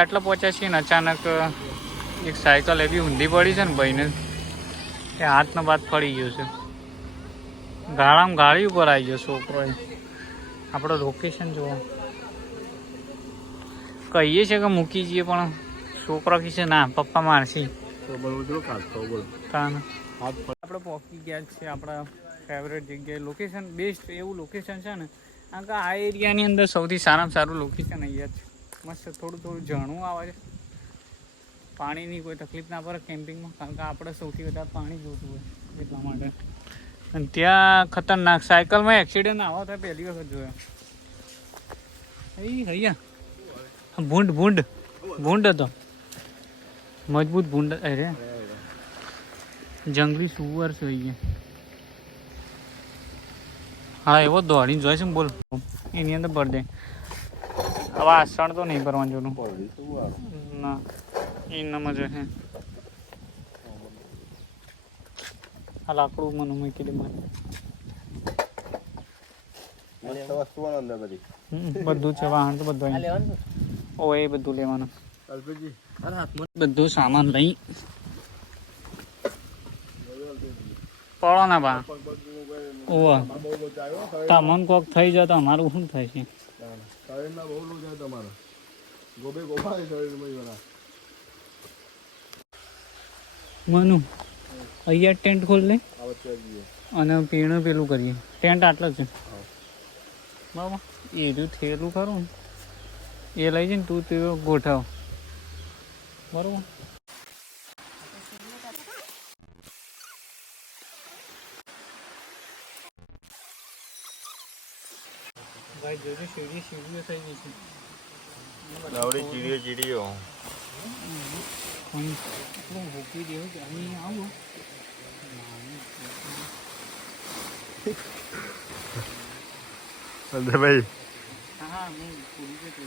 આટલા પહોંચ્યા છીએ ને અચાનક એક સાયકલ એવી ઊંધી પડી છે ને ભાઈને એ હાથનો બાદ પડી ગયો છે. ગાળામાં ગાળી ઉપર આવી ગયો છોકરો આપણો લોકેશન જુઓ કહીએ છીએ કે મૂકી જઈએ પણ છોકરો છે ના પપ્પા મારશી. આપણે પહોંચી ગયા છે આપણા ફેવરેટ જગ્યાએ. લોકેશન બેસ્ટ એવું લોકેશન છે ને. કારણ કે આ એરિયાની અંદર સૌથી સારામાં સારું લોકેશન અહીંયા છે. મસ્ત થોડું થોડું ઝરણું આવે છે. પાણીની કોઈ તકલીફ ના પડે કેમ્પિંગમાં, કારણ કે આપણે સૌથી વધારે પાણી જોતું હોય એટલા માટે. અને ત્યાં ખતરનાક સાયકલમાં એક્સિડન્ટ આવો થાય, પહેલી વખત જોયો. અહીંયા ભૂંડ ભૂંડ. ભૂંડ હતો. મજબૂત ભૂંડ, અરે. જંગલી સુવર છે અહીંયા હા, એવો દોડીને જોઈશ બોલ. એની અંદર ભર દે. હવે આસણ તો નહીં ભરવાનું જોનું. ના એનામાં જો હે. આ લાકડું મને મૂકી દે મને બધું. છે વાહન તો બધું ઓ એ બધું લેવાનું. બધું સામાન લઈ. પડો ના બા. તમને કોક થઈ જાય તો અમારું શું થાય છે? મનુ અહીંયા ટેન્ટ ખોલ લે અને પીણું પેલું કરીએ. ટેન્ટ આટલો છે. બાબા એ જો થેલું ખરું એ લઈ જઈને તું તે ગોઠાવ. બરોબર? ભાઈ જોજો સીડી સીડીઓ થઈ ગઈ છે. ચીડીઓ ચીડીઓ પણ એટલું મૂકી દેવું કે અહીં આવો. ભાઈ. હા હું તો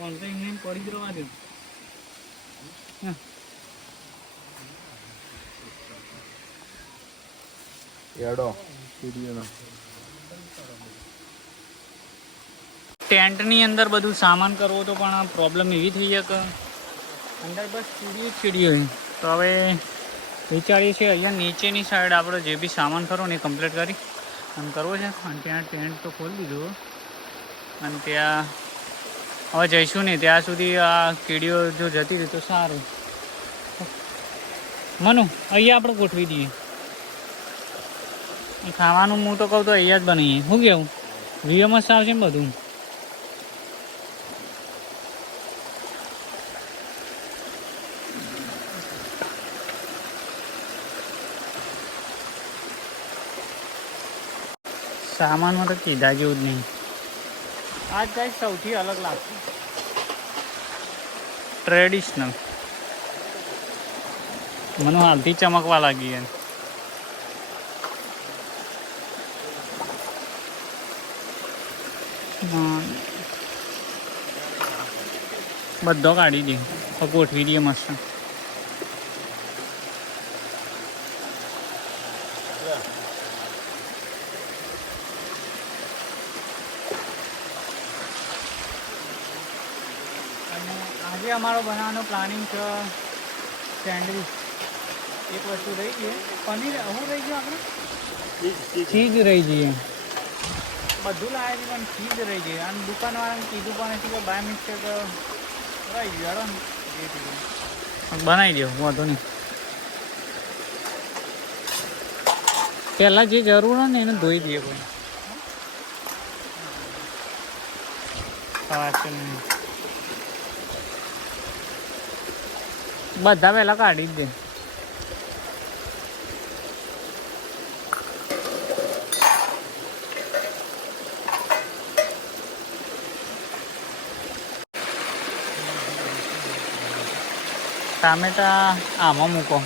ઓનલાઈન પડી જ રહેવા દે. એડો. ચીડીઓનો ટેન્ટની અંદર બધું સામાન કરવો તો પણ પ્રોબ્લેમ એવી થઈ છે કે અંદર બસ ચીડીઓ ચીડીઓ તો હવે વિચારીએ છીએ અહીંયા નીચેની સાઈડ આપણે જે બી સામાન કરો ને એ કમ્પ્લીટ કરી અને કરવો છે. અને ત્યાં ટેન્ટ તો ખોલી દીધું અને ત્યાં હવે જઈશું ને ત્યાં સુધી આ કીડીઓ જો જતી રહી તો સારું. મનુ અહીંયા આપણે ગોઠવી દઈએ. ખાવાનું હું તો કહું તો અહીંયા જ બનાવીએ શું કેવું? વીડિયો મસ્ત આવશે ને બધું? સામાનમાં તો કીધા જેવું જ નહીં. આજ કાંઈ સૌથી અલગ લાગશે. ટ્રેડિશનલ મને હાલથી ચમકવા લાગી એમ. બધો કાઢી દે. ગોઠવી દઈએ મસ્ત. અને આજે અમારો બનાવવાનો પ્લાનિંગ છે સેન્ડવિચ. એક વસ્તુ રહી ગઈ. પનીર હું રહી ગયું આપણે ચીઝ રહી જઈએ બધું લાવે છે પણ જ રહી ગઈ. અને દુકાનવાળાને કીધું પણ નથી કે બાય મિસ્ટેક રહી ગયું હેડો ને. બનાવી દો વાંધો નહીં. પહેલાં જે જરૂર હોય ને એને ધોઈ દઈએ કોઈ. બધા પહેલાં કાઢી જ દે. ટામેટા આમાં મૂકો.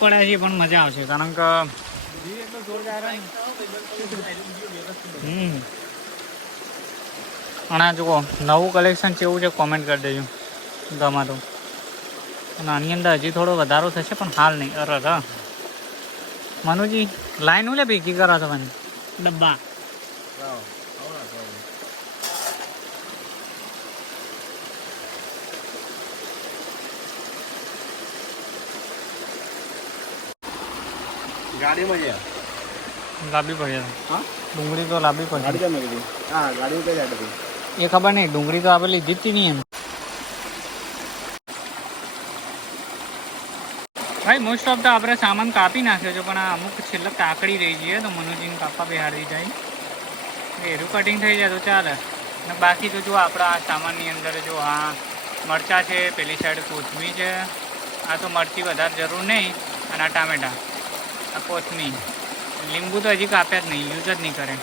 પડ્યા છીએ, પણ મજા આવશે. કારણ કે હમ. અને જુઓ, નવું કલેક્શન કેવું છે કોમેન્ટ કરી દેજો. ગમે તો અને આની અંદર હજી થોડો વધારો થશે, પણ હાલ નહીં. અરે મનુજી? લાઈન ઉલે ભી કી કરો તમે ડબ્બા. ગાડીમાં છે લાંબી પડી હા? ડુંગળી તો લાંબી પડી. ગાડી કેમ હા ગાડી કઈ ગાડી એ ખબર નહીં ડુંગળી તો આપણે લીધી જ નહીં એમ. ભાઈ મોસ્ટ ઓફ તો આપણે સામાન કાપી નાખ્યો છે, પણ આ અમુક છેલ્લે કાકડી રહી જઈએ તો મનુજીને કાપા બિહારી જાય. એરું કટિંગ થઈ જાય તો ચાલે. અને બાકી તો જો આપણા આ સામાનની અંદર જો આ મરચાં છે, પેલી સાઈડ કોથમી છે, આ તો મરચી વધારે જરૂર નહીં, અને આ ટામેટા, આ કોથમી લીંબુ તો હજી કાપ્યા જ નહીં યુઝ જ નહીં કરે.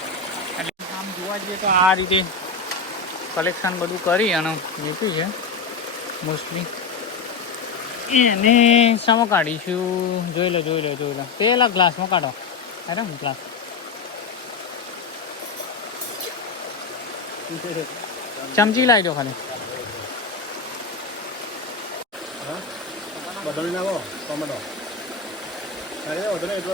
એટલે આમ જોવા જઈએ તો આ રીતે કલેક્શન બધું કરી અને વેચ્યું છે મોસ્ટલી એને શામાં કાઢીશું? જોઈ લો જોઈ લો જોઈ લો. પેલા ગ્લાસમાં કાઢો. અરે ગ્લાસ ચમચી લાવી દો ખાલી. બદલી નાખો ટમેટો. અરે, વધારે એટલો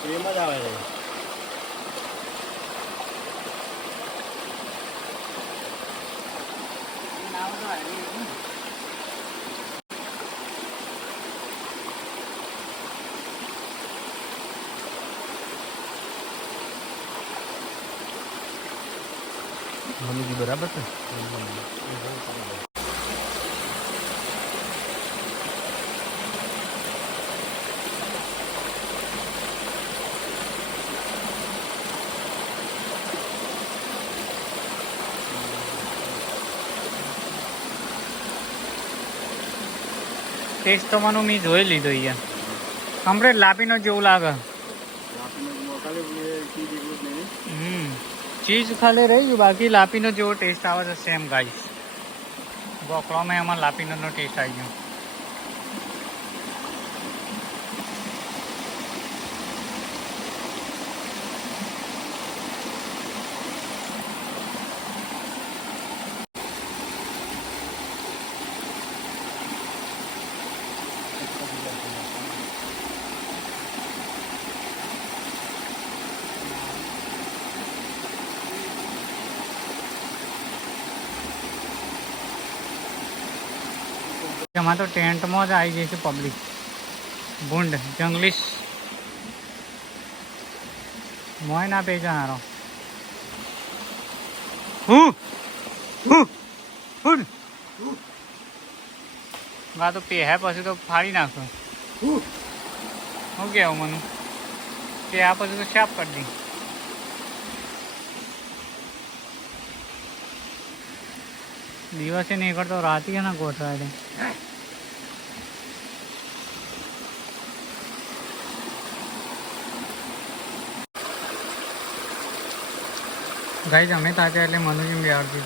ક્રીમ જ આવે છે? બરાબર છે ટેસ્ટ તો મને મેં જોઈ લીધો અહીંયા. હમણાં લાપીનો જેવું લાગે. હમ. ચીઝ ખાલી રહી ગયું, બાકી લાપીનો જેવો ટેસ્ટ આવે છે સેમ ગાઈસ ગોખલામાં એમાં લાપીનો ટેસ્ટ આવી ગયો. એમાં તો ટેન્ટમાં જ આવી જશે પબ્લિક ભૂંડ જંગલીશ મોય ના પેજા હારો હું હું હું આ તો પેહે પછી તો ફાડી નાખો શું કેવું મને કે આ પછી તો શાપ કરી દી દિવસે નીકળતો રાતી ના ગોઠવાય ગાઈ અમે તાજા એટલે મનુજી બિહાર આરતી.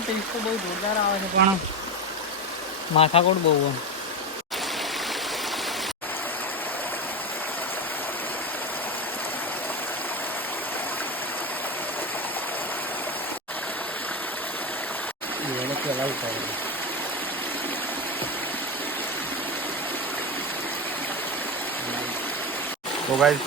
ટેસ્ટ બહુ જોરદાર આવે છે પણ માથાકોટ બહુ હોય થાય तो गाइस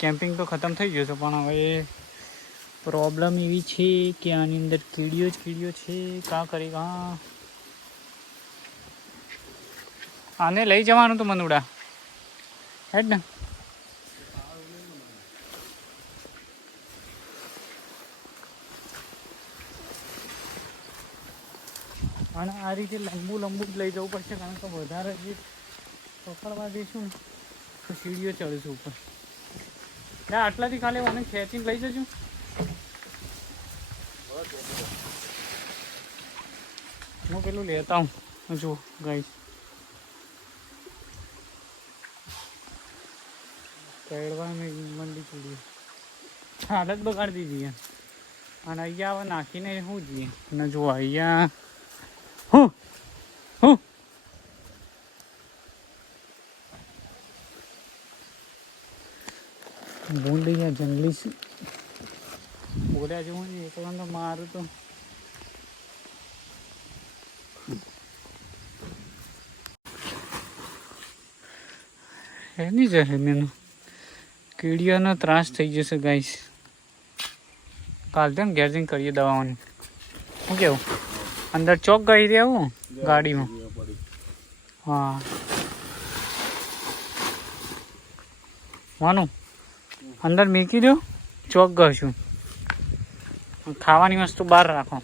कैम्पिंग तो खत्म थी गए पे प्रॉब्लम ये कि आंदर कीड़ियों कीड़ियों का करेगा? આને લઈ જવાનું તો મનુડા હેડ ને. અને આ રીતે લંબુ લંબુ જ લઈ જવું પડશે, કારણ કે વધારે જે પકડવા દઈશું તો સીડીઓ ચડીશું ઉપર. ના આટલાથી ખાલી મને ખેંચીને લઈ જજો. હું પેલું લેતા હું જો ગાઈસ. મંડી ચૂડી હાલત બગાડી દીધી અને અહીંયા હવે નાખીને શું જઈએ અને જો અહીંયા હું? હું? ભૂંડ અહીંયા જંગલી છે. બોલ્યા જેવું નહીં એક તો મારું તો. એની જ એનું કીડીઓનો ત્રાસ થઈ જશે ગાઈસ કાલ તો ને ઘેર કરીએ દવાઓની. શું કેવું? અંદર ચોક ગઈ રહેવું ગાડીમાં? હા. માનું, અંદર મૂકી દો ચોક ગશું ખાવાની વસ્તુ બહાર રાખો.